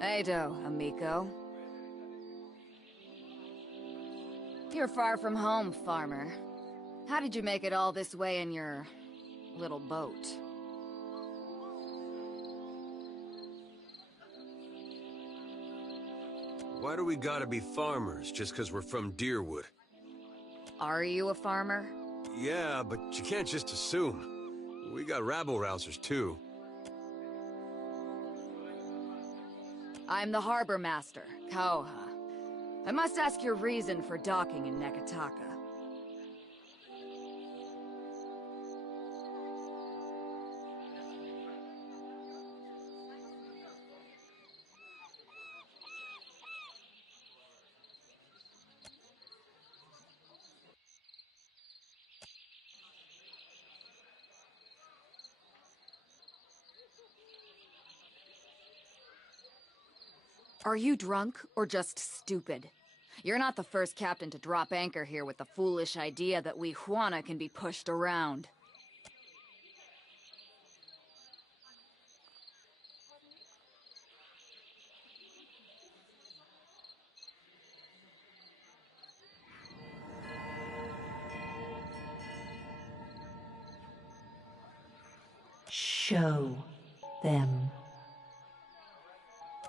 Ado, amigo. You're far from home, farmer. How did you make it all this way in your... little boat? Why do we gotta be farmers just 'cause we're from Deerwood? Are you a farmer? Yeah, but you can't just assume. We got rabble-rousers, too. I'm the harbor master, Kauha. I must ask your reason for docking in Nekataka. Are you drunk, or just stupid? You're not the first captain to drop anchor here with the foolish idea that we Juana can be pushed around. Show them.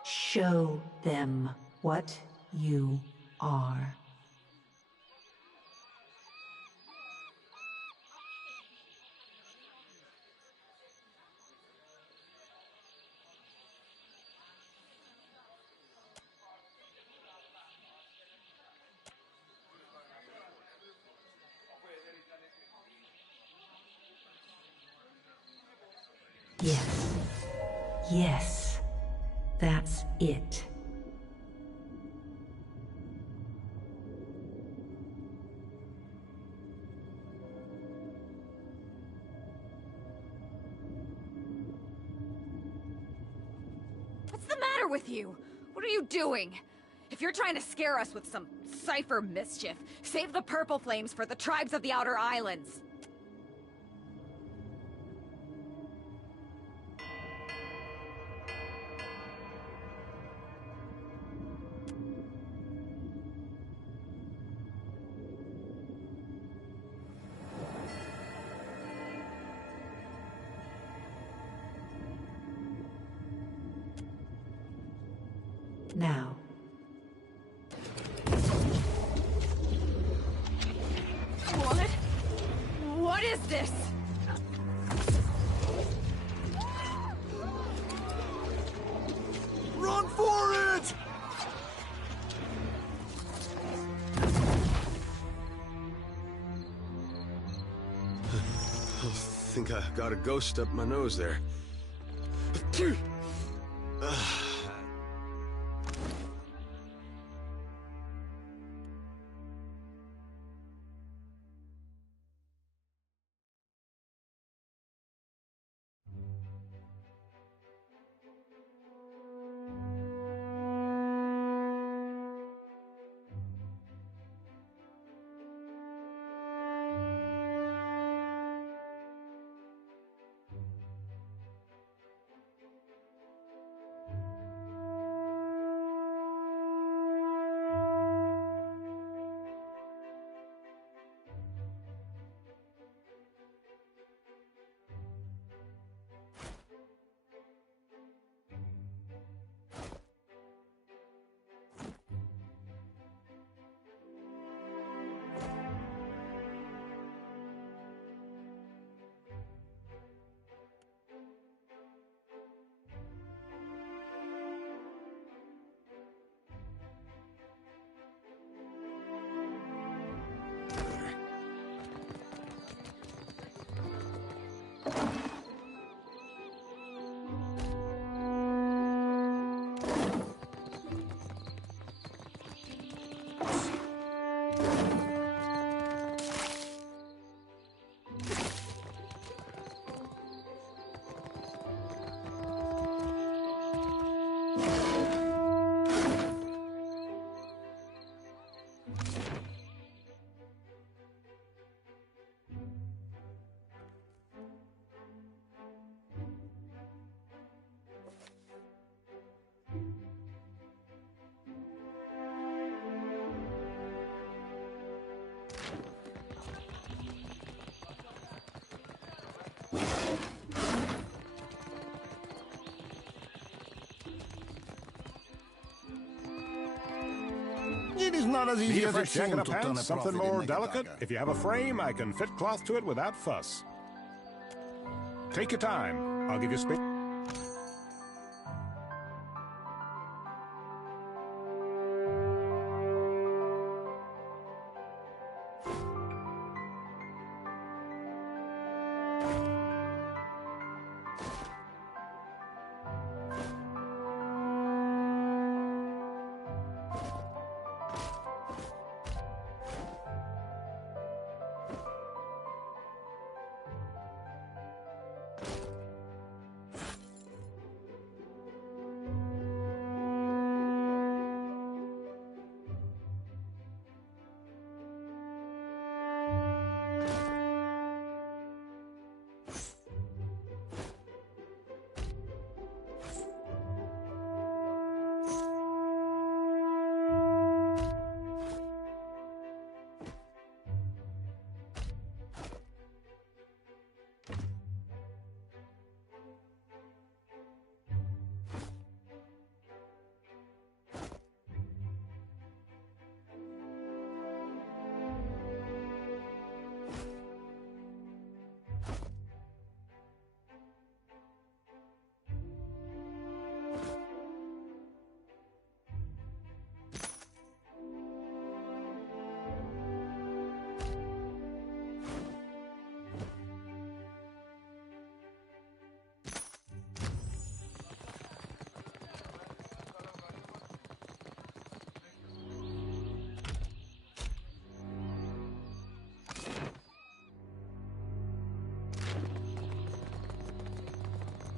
Show them what you are. Yes. Yes. That's it. What's the matter with you? What are you doing? If you're trying to scare us with some cipher mischief, save the purple flames for the tribes of the Outer Islands. Now. What? What is this? Run for it! I think I got a ghost up my nose there. not as Need easy a as it fresh jacket seems of to turn a pants, something profit in more delicate? Nekataka. If you have a frame, I can fit cloth to it without fuss. Take your time. I'll give you space.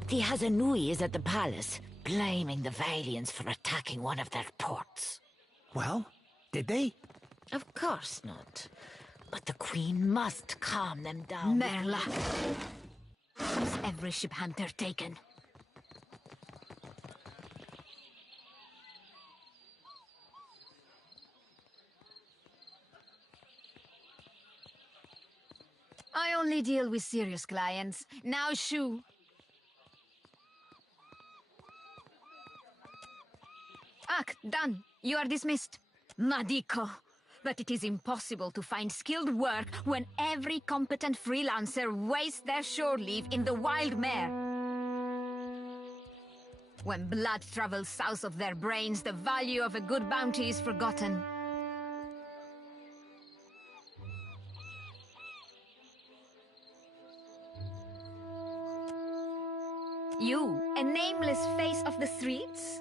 The Hazanui is at the palace, blaming the Valians for attacking one of their ports. Well, did they? Of course not. But the Queen must calm them down. Merla! Is every ship hunter taken? I only deal with serious clients. Now, Shu. Done. You are dismissed. Madiko. But it is impossible to find skilled work when every competent freelancer wastes their shore leave in the wild mare. When blood travels south of their brains, the value of a good bounty is forgotten. You, a nameless face of the streets?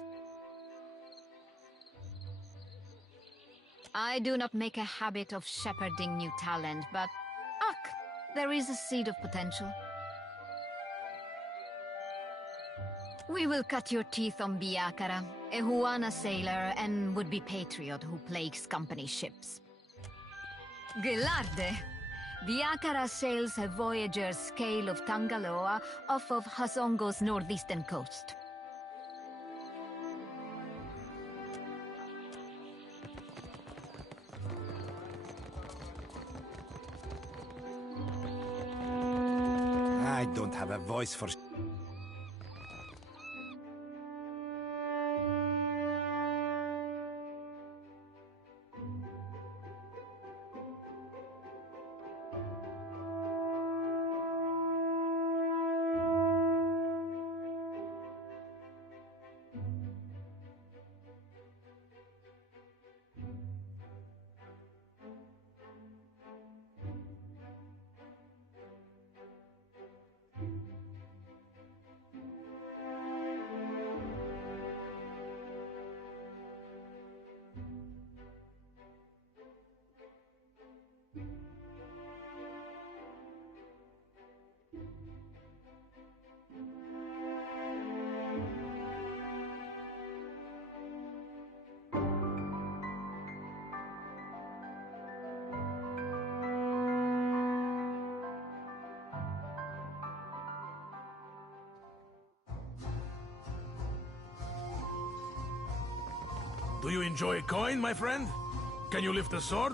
I do not make a habit of shepherding new talent, but there is a seed of potential. We will cut your teeth on Biakara, a Huana sailor and would-be patriot who plagues company ships. Gelarde! Biakara sails a voyager's scale of Tangaloa off of Hasongo's northeastern coast. I don't have a voice for... Do you enjoy a coin, my friend? Can you lift a sword?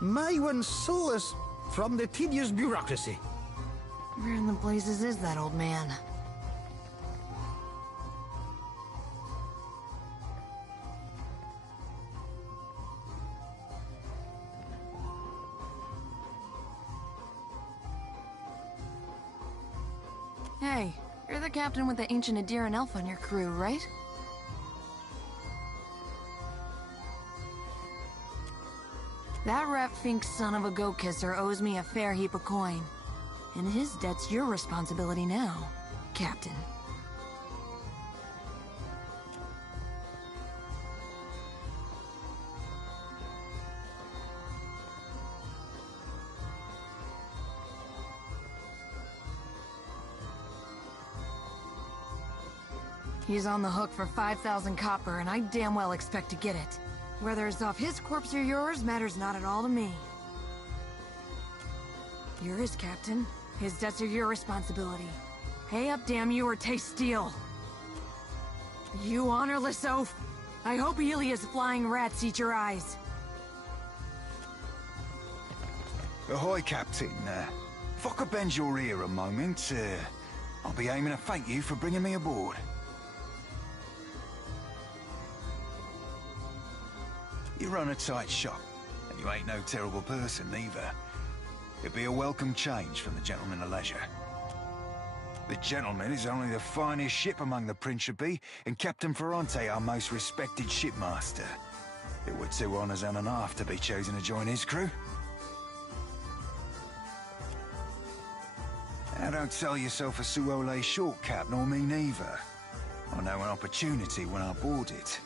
My one solace from the tedious bureaucracy. Where in the blazes is that old man? Hey, you're the captain with the ancient Adiran elf on your crew, right? That rat-fink son of a goat-kisser owes me a fair heap of coin. And his debt's your responsibility now, Captain. He's on the hook for 5,000 copper, and I damn well expect to get it. Whether it's off his corpse or yours matters not at all to me. You're his captain. His debts are your responsibility. Pay up, damn you, or taste steel. You honorless oaf! I hope Elia's flying rats eat your eyes. Ahoy, Captain. If I could bend your ear a moment, I'll be aiming to thank you for bringing me aboard. You run a tight shop, and you ain't no terrible person, either. It'd be a welcome change from the Gentleman of Leisure. The Gentleman is only the finest ship among the Principi, and Captain Ferrante our most respected shipmaster. It were 2 honors and a half to be chosen to join his crew. Now don't sell yourself a Suole short cap, nor me neither. I know an opportunity when I board it.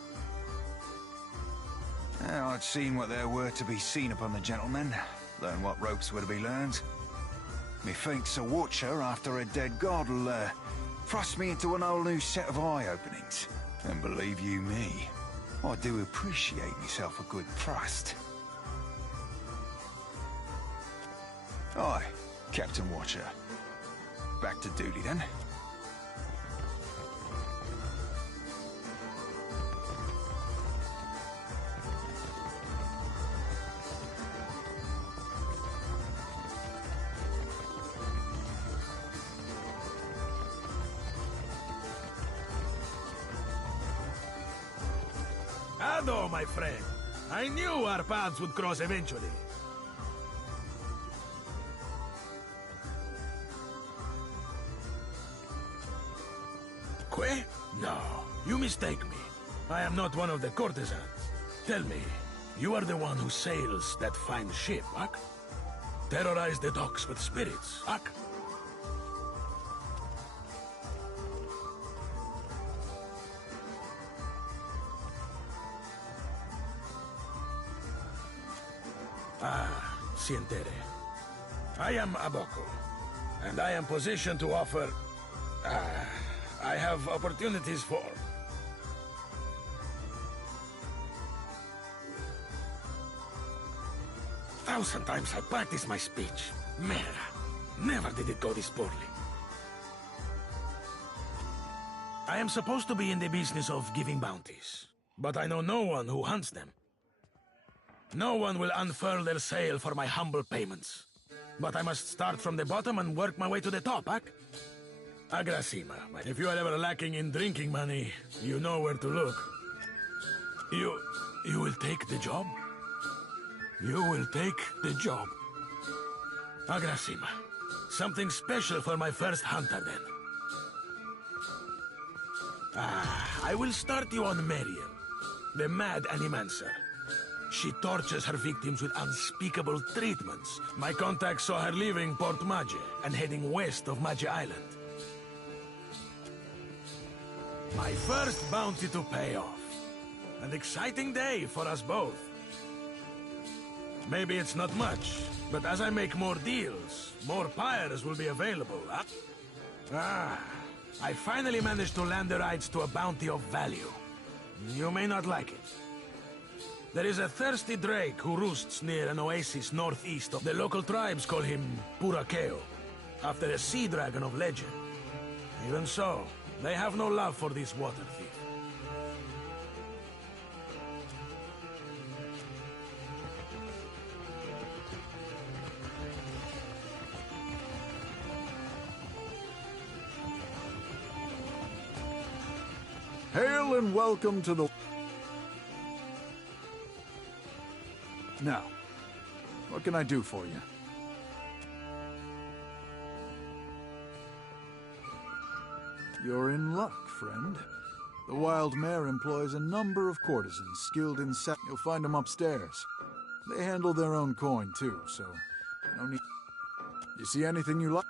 I'd seen what there were to be seen upon the Gentleman, learn what ropes were to be learned. Methinks a watcher after a dead god will thrust me into an whole new set of eye-openings. And believe you me, I do appreciate myself a good thrust. Aye, Captain Watcher. Back to duty then. Ado, my friend. I knew our paths would cross eventually. Que? No, you mistake me. I am not one of the courtesans. Tell me, you are the one who sails that fine ship, Ak? Terrorize the docks with spirits, Ak? Ah, Sientere. I am Aboko, and I am positioned to offer... I have opportunities for... Thousand times I practice my speech. Merda. Never did it go this poorly. I am supposed to be in the business of giving bounties, but I know no one who hunts them. No one will unfurl their sail for my humble payments. But I must start from the bottom and work my way to the top, Ak? Agrasima. If you are ever lacking in drinking money, you know where to look. You will take the job? You will take the job. Agrasima. Something special for my first hunter, then. I will start you on Mariel, the mad animancer. She tortures her victims with unspeakable treatments. My contact saw her leaving Port Maje and heading west of Maje Island. My first bounty to pay off. An exciting day for us both. Maybe it's not much, but as I make more deals, more pyres will be available, huh? I finally managed to land the rights to a bounty of value. You may not like it. There is a thirsty drake who roosts near an oasis northeast of... The local tribes call him Purakeo, after a sea dragon of legend. Even so, they have no love for this water thief. Hail and welcome to the... Now, what can I do for you? You're in luck, friend. The Wild Mare employs a number of courtesans skilled in You'll find them upstairs. They handle their own coin, too, so no need... You see anything you like?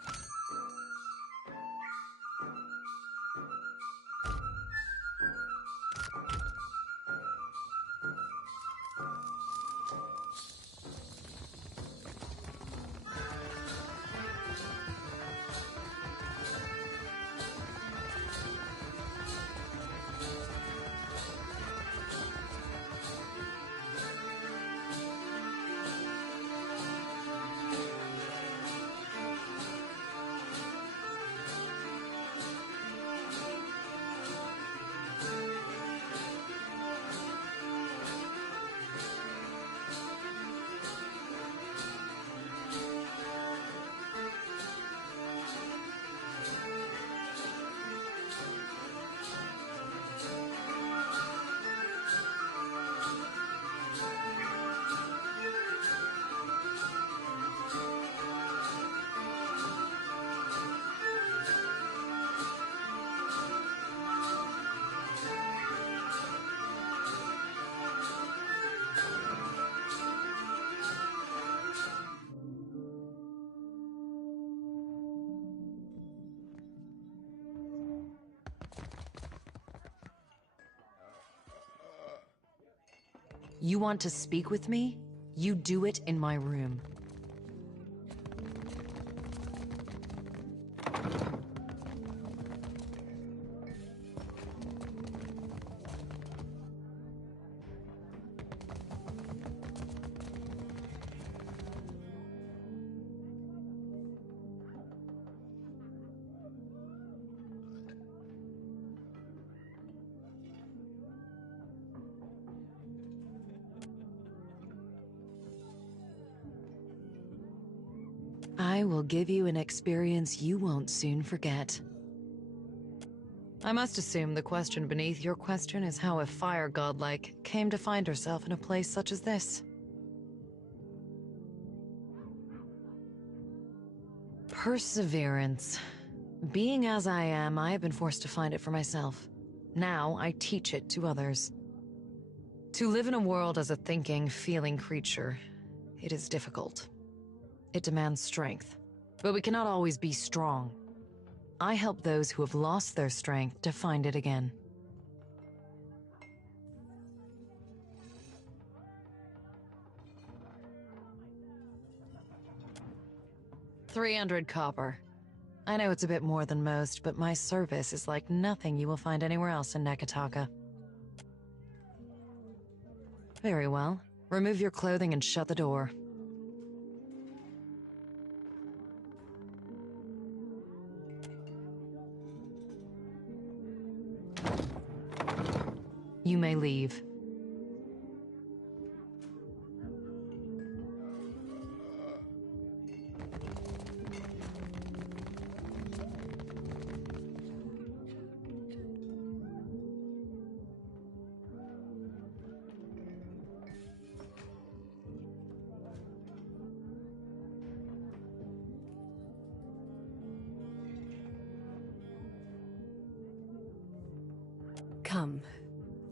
You want to speak with me? You do it in my room. I will give you an experience you won't soon forget. I must assume the question beneath your question is how a fire godlike came to find herself in a place such as this. Perseverance. Being as I am, I have been forced to find it for myself. Now I teach it to others. To live in a world as a thinking, feeling creature, it is difficult. It demands strength, but we cannot always be strong. I help those who have lost their strength to find it again. $300 copper. I know it's a bit more than most, but my service is like nothing you will find anywhere else in Nekataka. Very well. Remove your clothing and shut the door. You may leave. Come.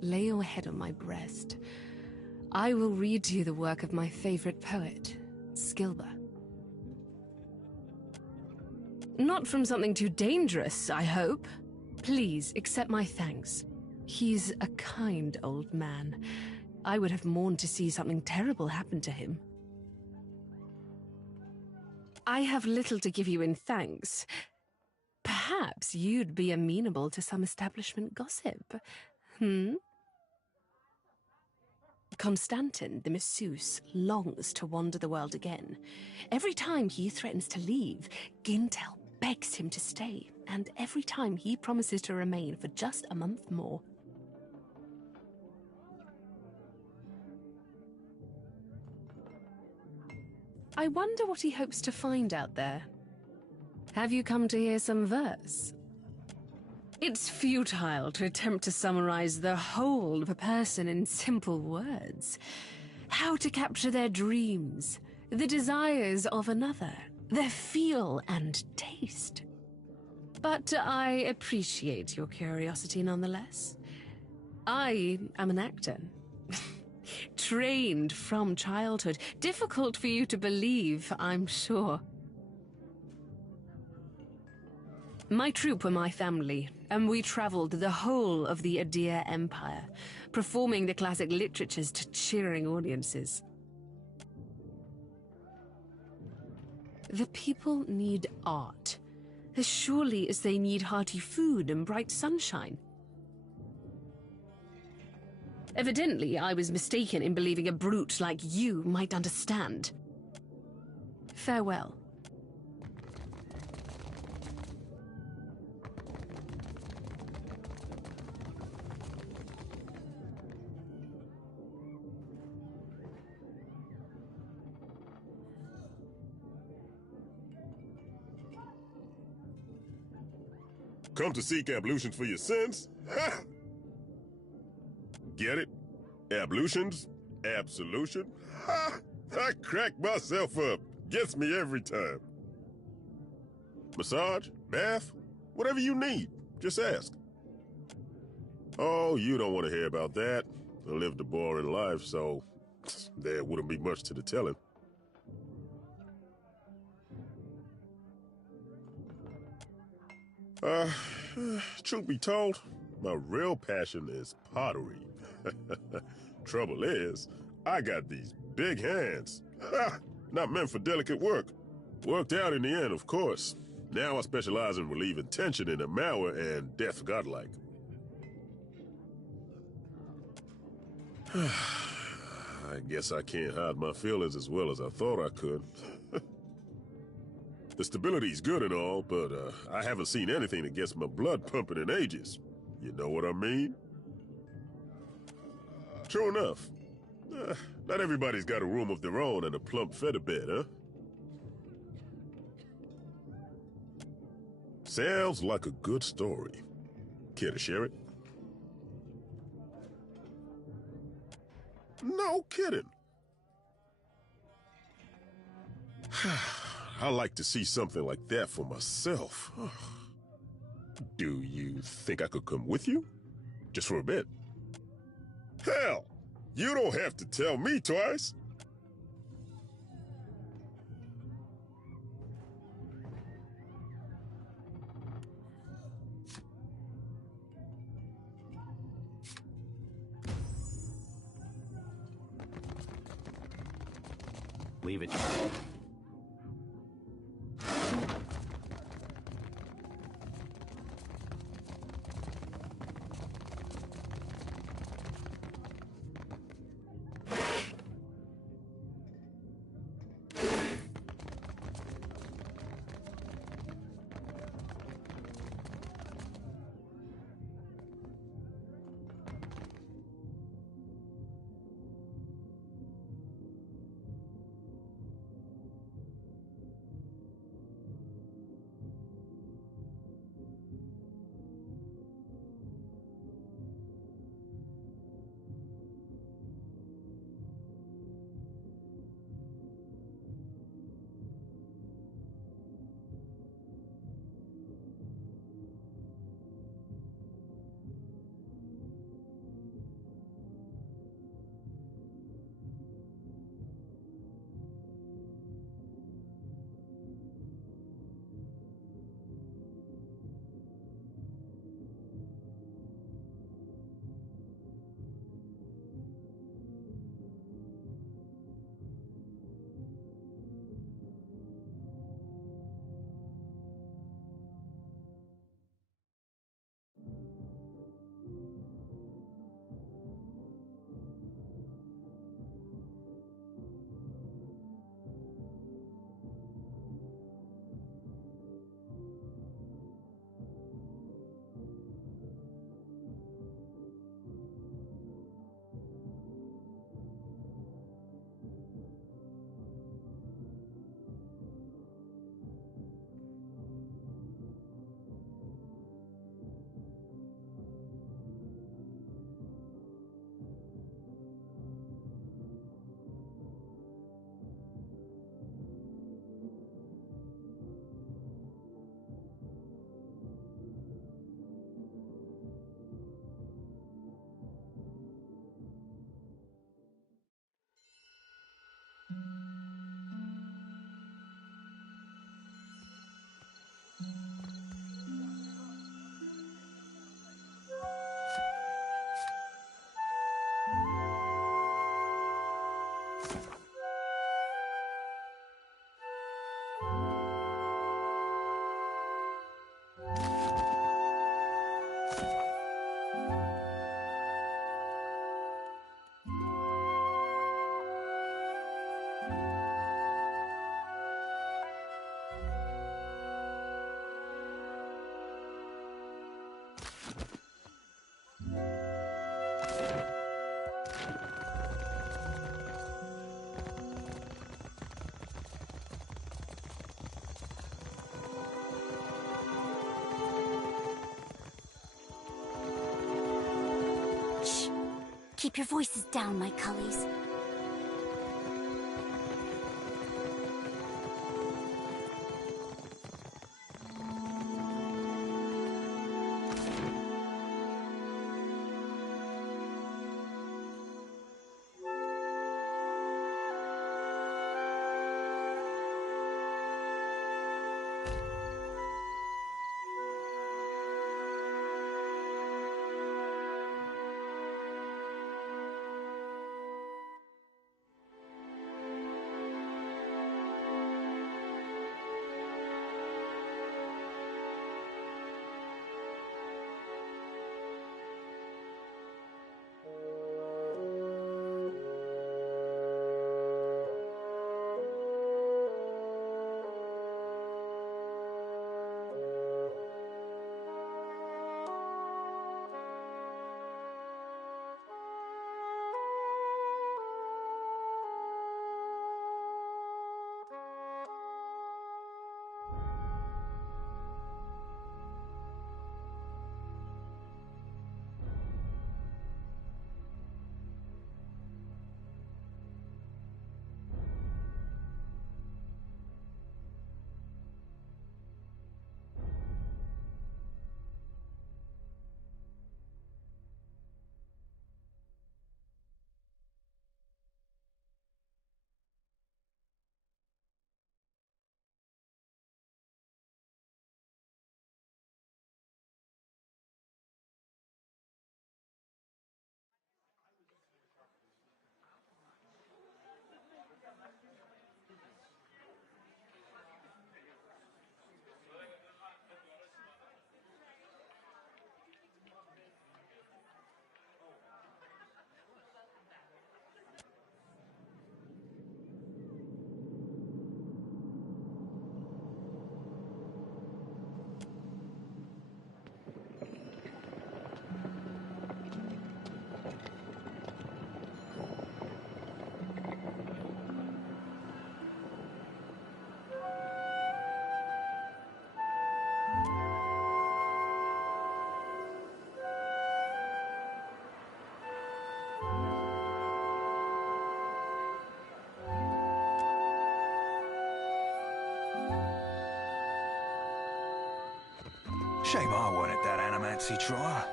Lay your head on my breast. I will read to you the work of my favorite poet, Skilba. Not from something too dangerous, I hope. Please accept my thanks. He's a kind old man. I would have mourned to see something terrible happen to him. I have little to give you in thanks. Perhaps you'd be amenable to some establishment gossip. Constantin, the masseuse, longs to wander the world again. Every time he threatens to leave, Gintel begs him to stay, and every time he promises to remain for just a month more. I wonder what he hopes to find out there. Have you come to hear some verse? It's futile to attempt to summarize the whole of a person in simple words. How to capture their dreams, the desires of another, their feel and taste. But I appreciate your curiosity nonetheless. I am an actor. Trained from childhood. Difficult for you to believe, I'm sure. My troupe were my family, and we traveled the whole of the Adir Empire, performing the classic literatures to cheering audiences. The people need art, as surely as they need hearty food and bright sunshine. Evidently, I was mistaken in believing a brute like you might understand. Farewell. Come to seek ablutions for your sins? Ha! Get it? Ablutions? Absolution? Ha! I crack myself up. Gets me every time. Massage? Bath? Whatever you need. Just ask. Oh, you don't want to hear about that. I lived a boring life, so there wouldn't be much to the telling. Truth be told, my real passion is pottery. Trouble is, I got these big hands. Not meant for delicate work. Worked out in the end, of course. Now I specialize in relieving tension in the marrow and death godlike. I guess I can't hide my feelings as well as I thought I could. The stability's good and all, but I haven't seen anything that gets my blood pumping in ages. You know what I mean? True enough. Not everybody's got a room of their own and a plump feather bed, huh? Sounds like a good story. Care to share it? No kidding. I like to see something like that for myself. Do you think I could come with you? Just for a bit. Hell, you don't have to tell me twice. Leave it. Keep your voices down, my cullies. Shame I weren't at that animancy trial.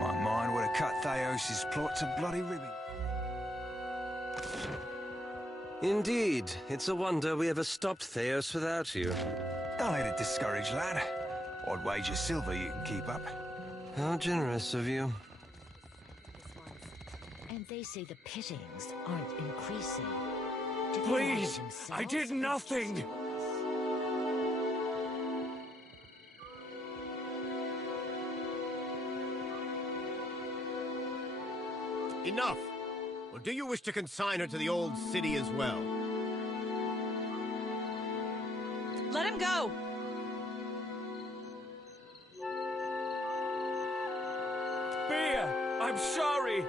My mind would have cut Theos' plot to bloody ribbon. Indeed. It's a wonder we ever stopped Theos without you. Don't let it discourage, lad. I'd wager silver you can keep up. How generous of you. And they say the pittings aren't increasing. Please! I did nothing! Enough! Or do you wish to consign her to the old city as well? Let him go! Beer! I'm sorry!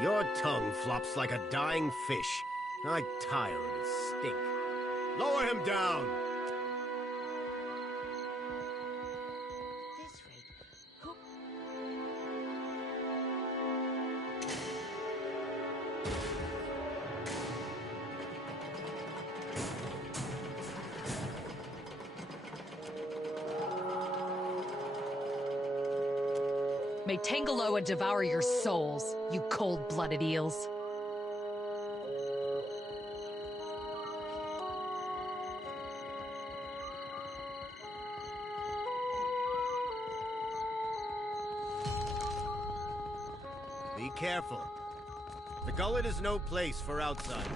Your tongue flops like a dying fish. I tire of its stink. Lower him down! May Tangaloa devour your souls, you cold-blooded eels. Be careful. The gullet is no place for outsiders.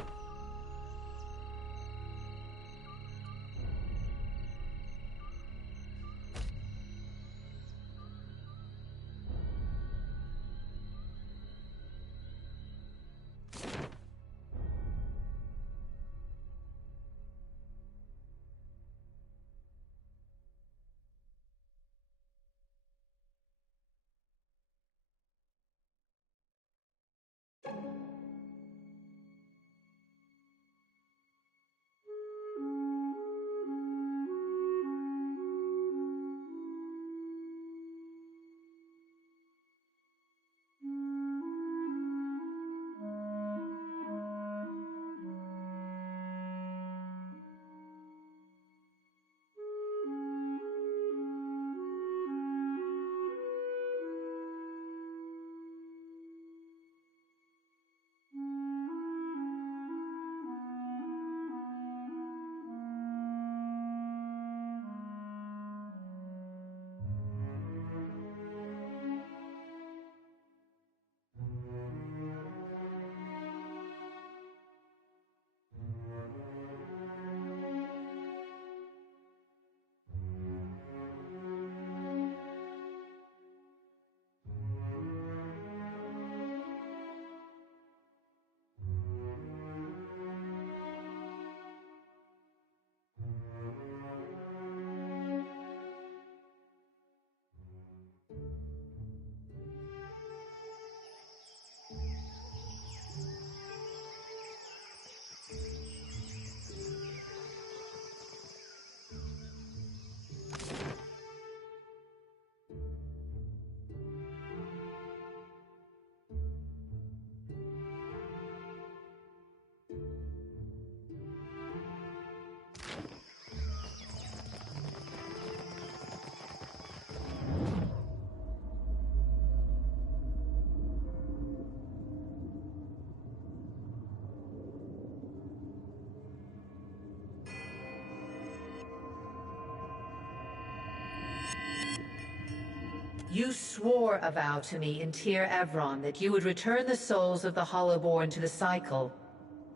You swore a vow to me in Tyr Evron that you would return the souls of the Hollowborn to the cycle.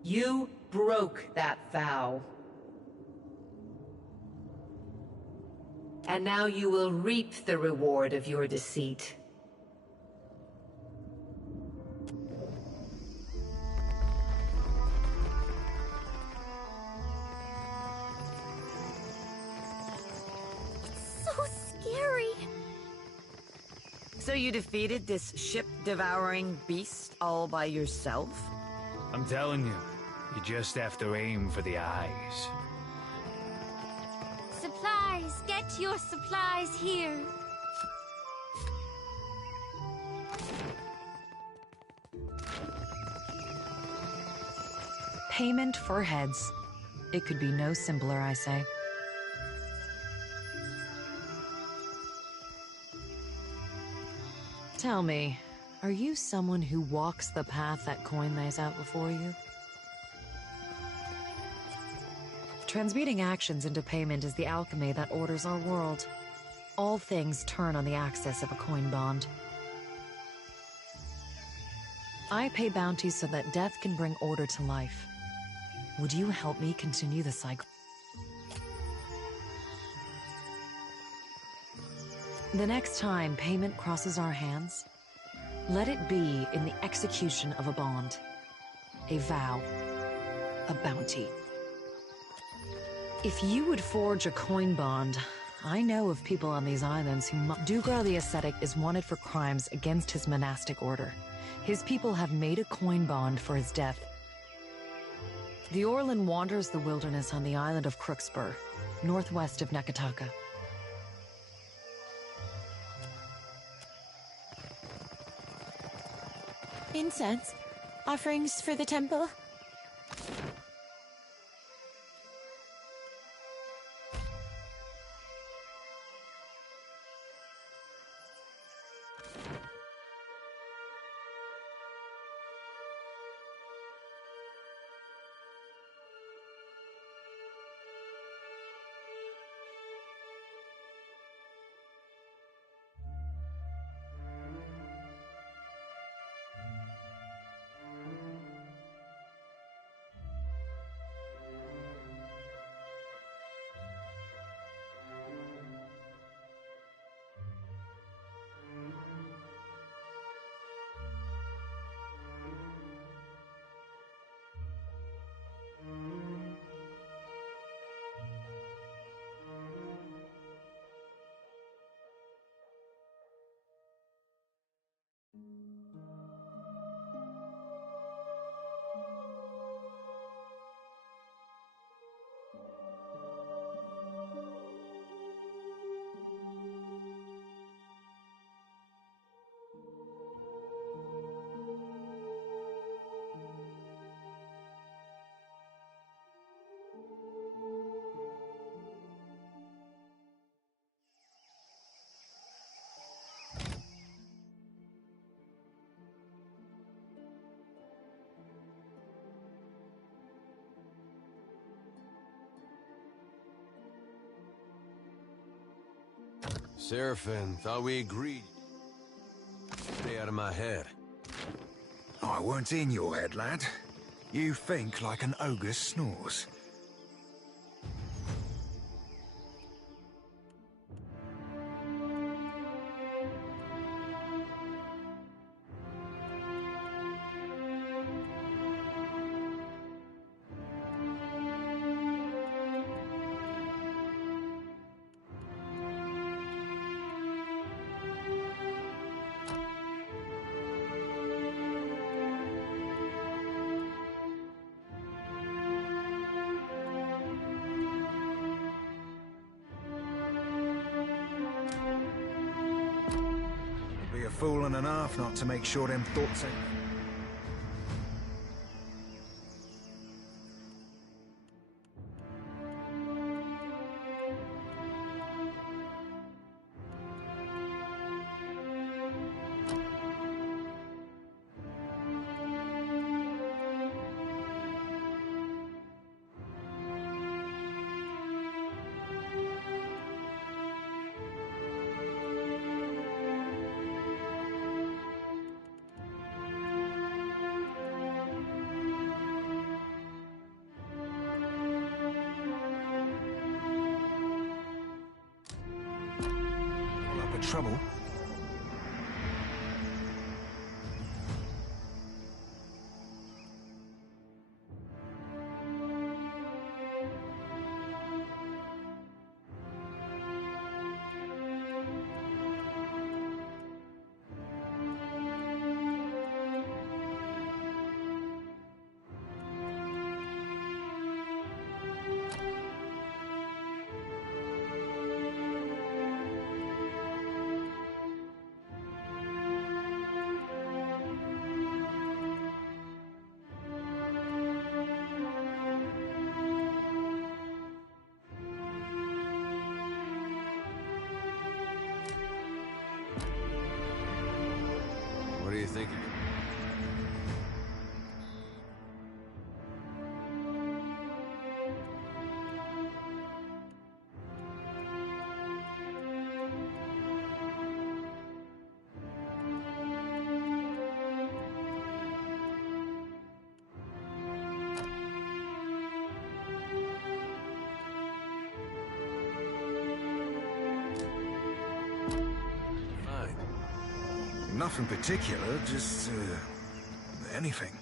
You broke that vow. And now you will reap the reward of your deceit. So scary. So you defeated this ship-devouring beast all by yourself? I'm telling you, you just have to aim for the eyes. Supplies! Get your supplies here! Payment for heads. It could be no simpler, I say. Tell me, are you someone who walks the path that coin lays out before you? Transmuting actions into payment is the alchemy that orders our world. All things turn on the axis of a coin bond. I pay bounties so that death can bring order to life. Would you help me continue the cycle? The next time payment crosses our hands, let it be in the execution of a bond, a vow, a bounty. If you would forge a coin bond, I know of people on these islands who Dugar the Ascetic is wanted for crimes against his monastic order. His people have made a coin bond for his death. The Orlan wanders the wilderness on the island of Crookspur, northwest of Nekataka. Incense? Offerings for the temple? Seraphim, thought we agreed. Stay out of my head. I weren't in your head, lad. You think like an ogre snores. Be a fool and a half not to make sure them thoughts ain't... trouble? What are you thinking? Nothing particular, just, anything.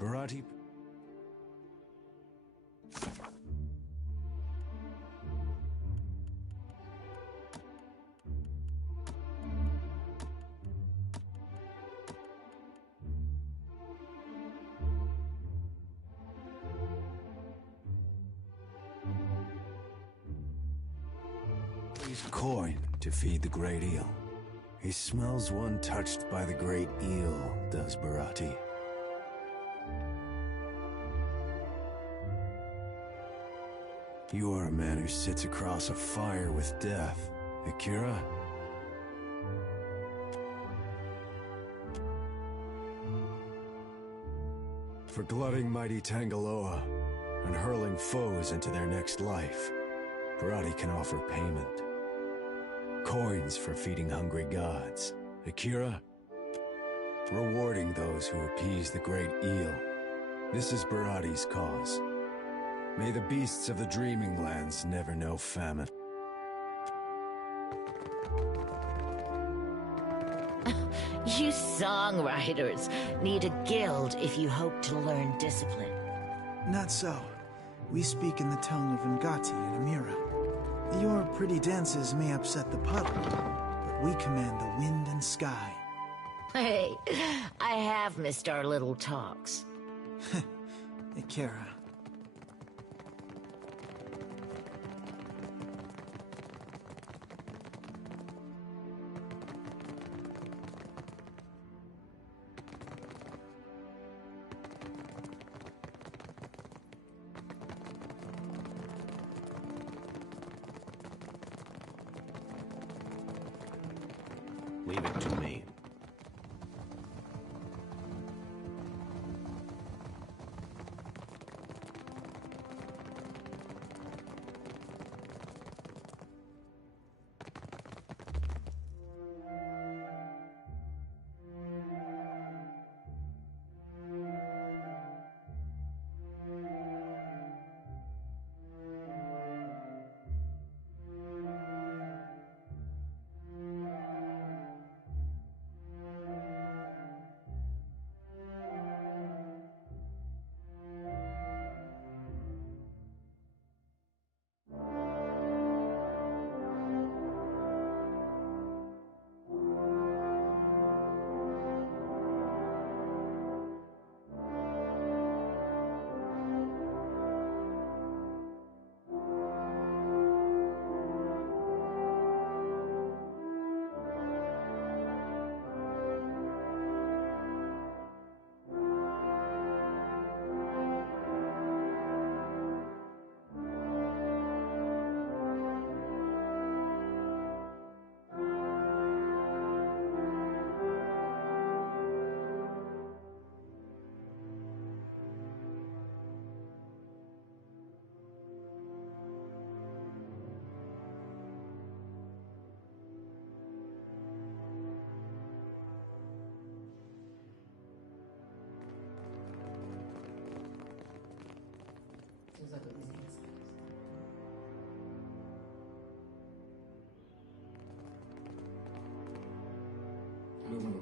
Barati. He's coin to feed the great eel. He smells one touched by the great eel, does Barati. You are a man who sits across a fire with death, Akira. For glutting mighty Tangaloa and hurling foes into their next life, Barati can offer payment. Coins for feeding hungry gods, Akira. Rewarding those who appease the great eel. This is Barati's cause. May the beasts of the dreaming lands never know famine. You songwriters need a guild if you hope to learn discipline. Not so. We speak in the tongue of Ngati and Amira. Your pretty dances may upset the puddle, but we command the wind and sky. Hey, I have missed our little talks. Akira. Leave it to me.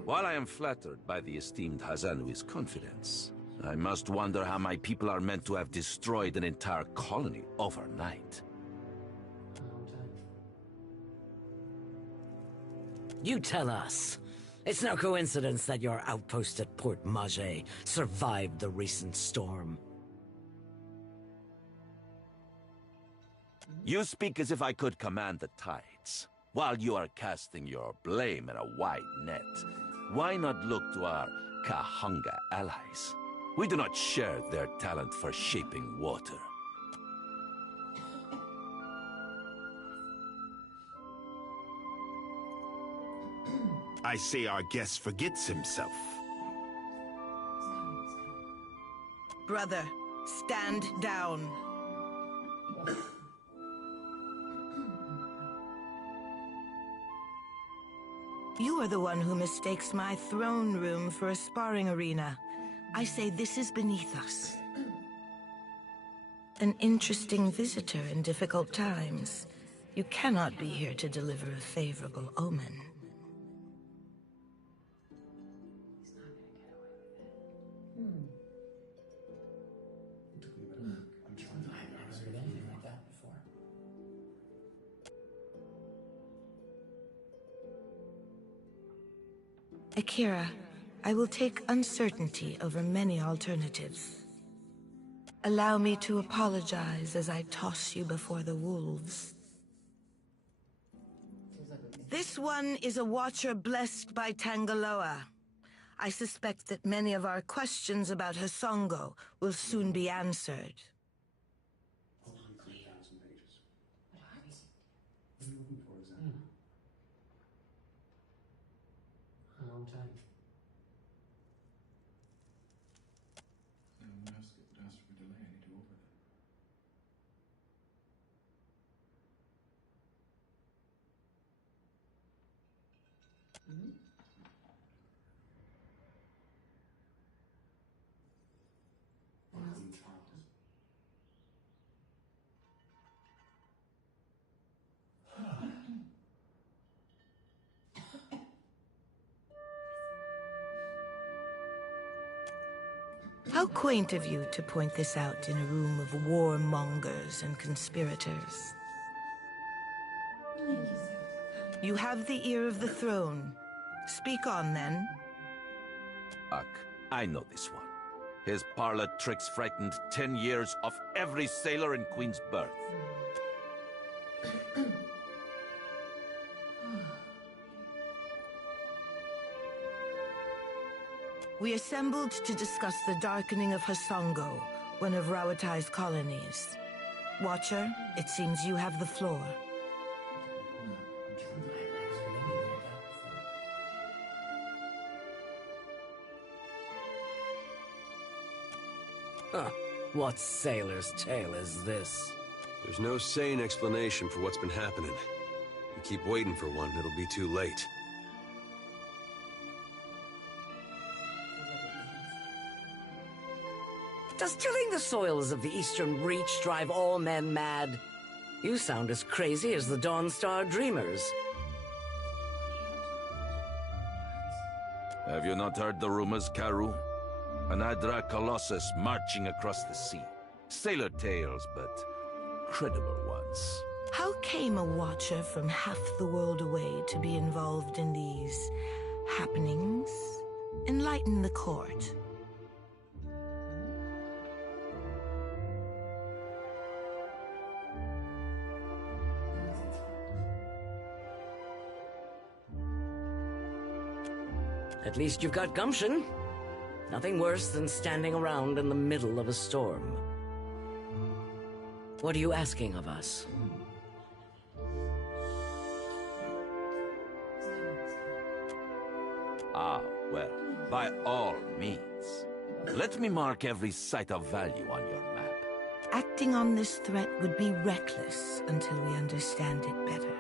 While I am flattered by the esteemed Hazanui's confidence, I must wonder how my people are meant to have destroyed an entire colony overnight. You tell us. It's no coincidence that your outpost at Port Mage survived the recent storm. You speak as if I could command the tides. While you are casting your blame in a wide net, why not look to our Kahanga allies? We do not share their talent for shaping water. I say our guest forgets himself. Brother, stand down. You are the one who mistakes my throne room for a sparring arena. I say this is beneath us. An interesting visitor in difficult times. You cannot be here to deliver a favorable omen. Akira, I will take uncertainty over many alternatives. Allow me to apologize as I toss you before the wolves. This one is a watcher blessed by Tangaloa. I suspect that many of our questions about Hasongo will soon be answered. How quaint of you to point this out in a room of warmongers and conspirators. You have the ear of the throne. Speak on, then. Ak, I know this one. His parlor tricks frightened 10 years of every sailor in Queen's Birth. We assembled to discuss the darkening of Hasongo, one of Rawatai's colonies. Watcher, it seems you have the floor. Huh. What sailor's tale is this? There's no sane explanation for what's been happening. You keep waiting for one, it'll be too late. Does tilling the soils of the Eastern Reach drive all men mad? You sound as crazy as the Dawnstar Dreamers. Have you not heard the rumors, Karu? An Adra Colossus marching across the sea. Sailor tales, but credible ones. How came a watcher from half the world away to be involved in these happenings? Enlighten the court. At least you've got gumption. Nothing worse than standing around in the middle of a storm. What are you asking of us? Ah, well, by all means. Let me mark every site of value on your map. Acting on this threat would be reckless until we understand it better.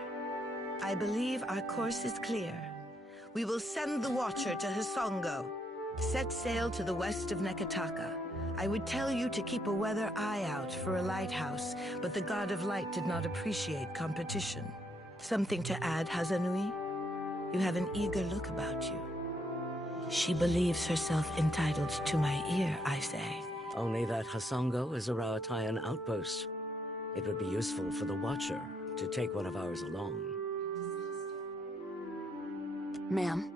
I believe our course is clear. We will send the Watcher to Hasongo. Set sail to the west of Nekataka. I would tell you to keep a weather eye out for a lighthouse, but the God of Light did not appreciate competition. Something to add, Hazanui? You have an eager look about you. She believes herself entitled to my ear, I say. Only that Hasongo is a Rawatayan outpost. It would be useful for the Watcher to take one of ours along. Ma'am.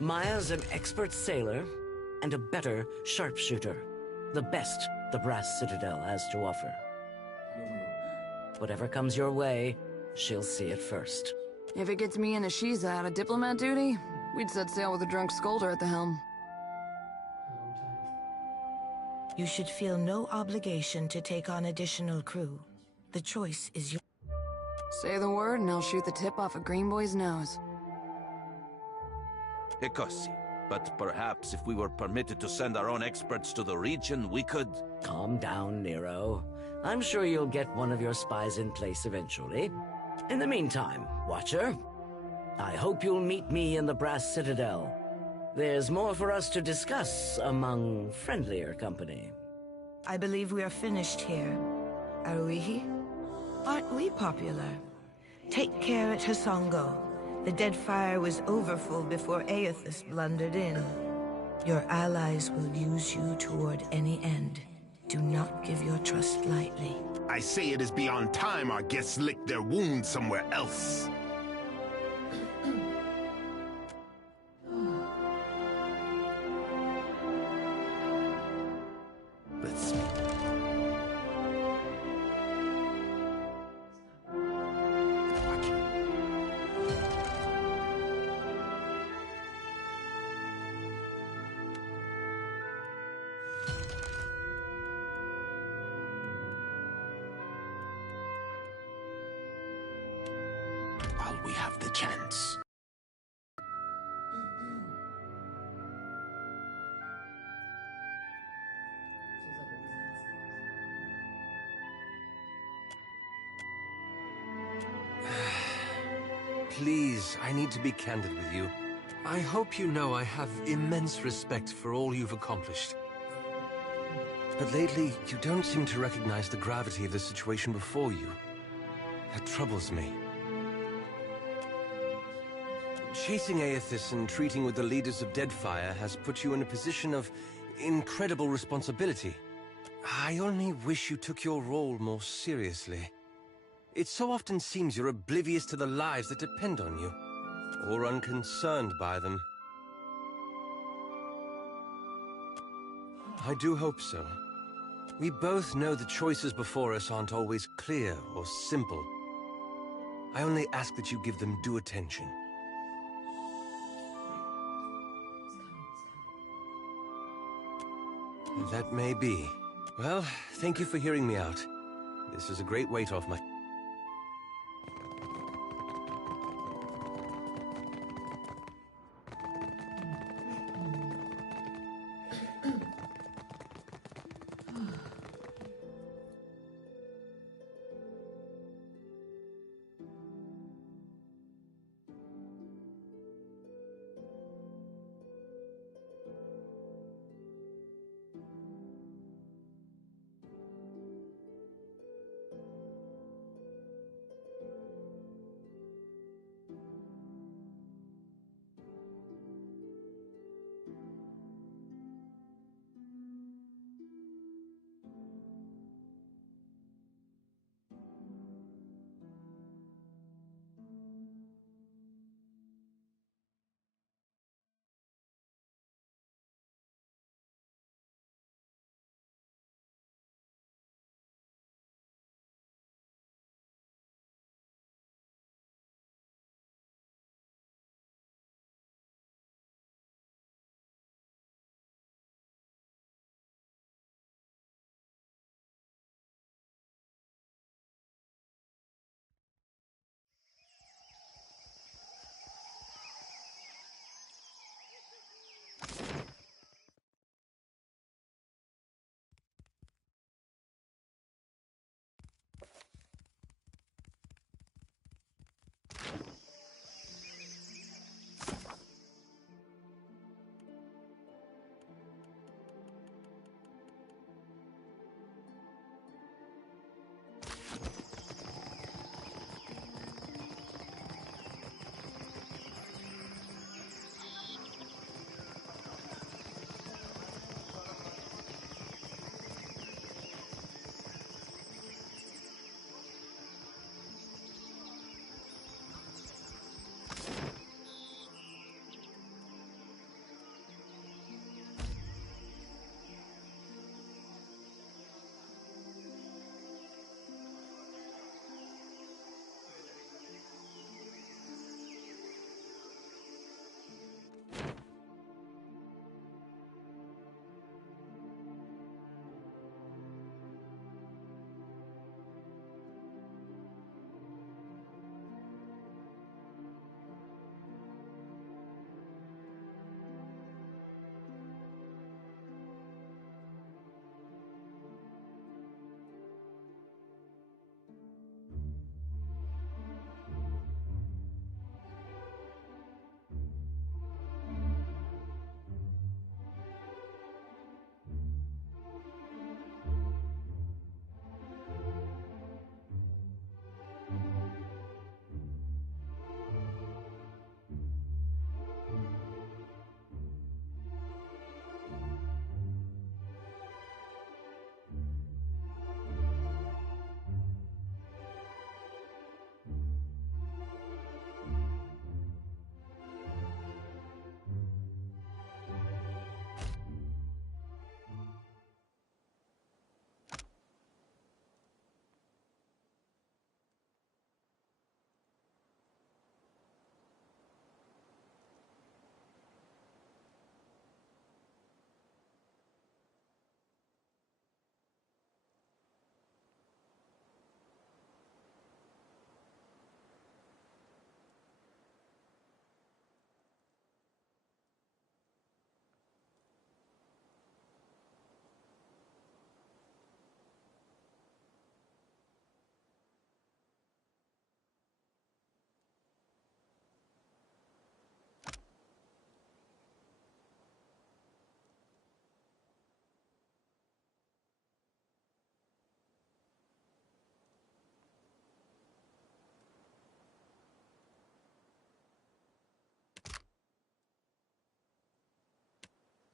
Maya's an expert sailor and a better sharpshooter. The best the Brass Citadel has to offer. Whatever comes your way, she'll see it first. If it gets me and Ashiza out of diplomat duty, we'd set sail with a drunk scolder at the helm. You should feel no obligation to take on additional crew. The choice is yours. Say the word and I'll shoot the tip off a green boy's nose. Hikoshi, but perhaps if we were permitted to send our own experts to the region, we could... Calm down, Nero. I'm sure you'll get one of your spies in place eventually. In the meantime, Watcher, I hope you'll meet me in the Brass Citadel. There's more for us to discuss among friendlier company. I believe we are finished here. Are we? Aren't we popular? Take care at Hasongo. The dead fire was overfull before Aethys blundered in. Your allies will use you toward any end. Do not give your trust lightly. I say it is beyond time our guests lick their wounds somewhere else. Let's... While we have the chance. Please, I need to be candid with you. I hope you know I have immense respect for all you've accomplished. But lately, you don't seem to recognize the gravity of the situation before you. That troubles me. Chasing Aethys and treating with the leaders of Deadfire has put you in a position of incredible responsibility. I only wish you took your role more seriously. It so often seems you're oblivious to the lives that depend on you, or unconcerned by them. I do hope so. We both know the choices before us aren't always clear or simple. I only ask that you give them due attention. That may be. Well, thank you for hearing me out. This is a great weight off my...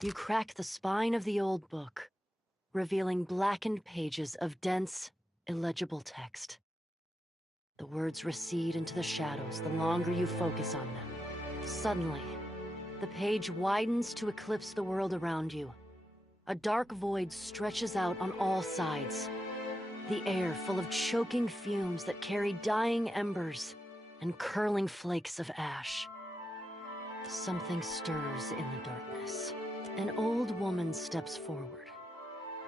You crack the spine of the old book, revealing blackened pages of dense, illegible text. The words recede into the shadows the longer you focus on them. Suddenly, the page widens to eclipse the world around you. A dark void stretches out on all sides, the air full of choking fumes that carry dying embers and curling flakes of ash. Something stirs in the darkness. An old woman steps forward,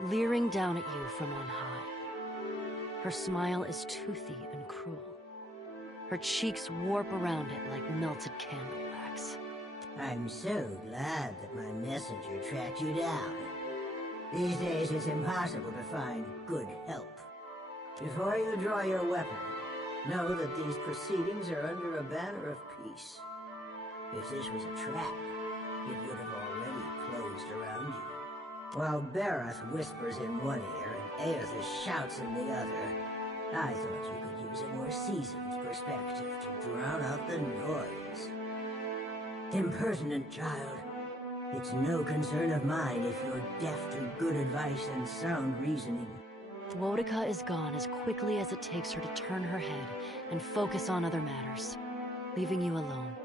leering down at you from on high. Her smile is toothy and cruel. Her cheeks warp around it like melted candle wax. I'm so glad that my messenger tracked you down. These days it's impossible to find good help. Before you draw your weapon, know that these proceedings are under a banner of peace. If this was a trap, it would have already closed around you. While Barath whispers in one ear and Aethys shouts in the other, I thought you could use a more seasoned perspective to drown out the noise. Impertinent child. It's no concern of mine if you're deaf to good advice and sound reasoning. Woedica is gone as quickly as it takes her to turn her head and focus on other matters, leaving you alone.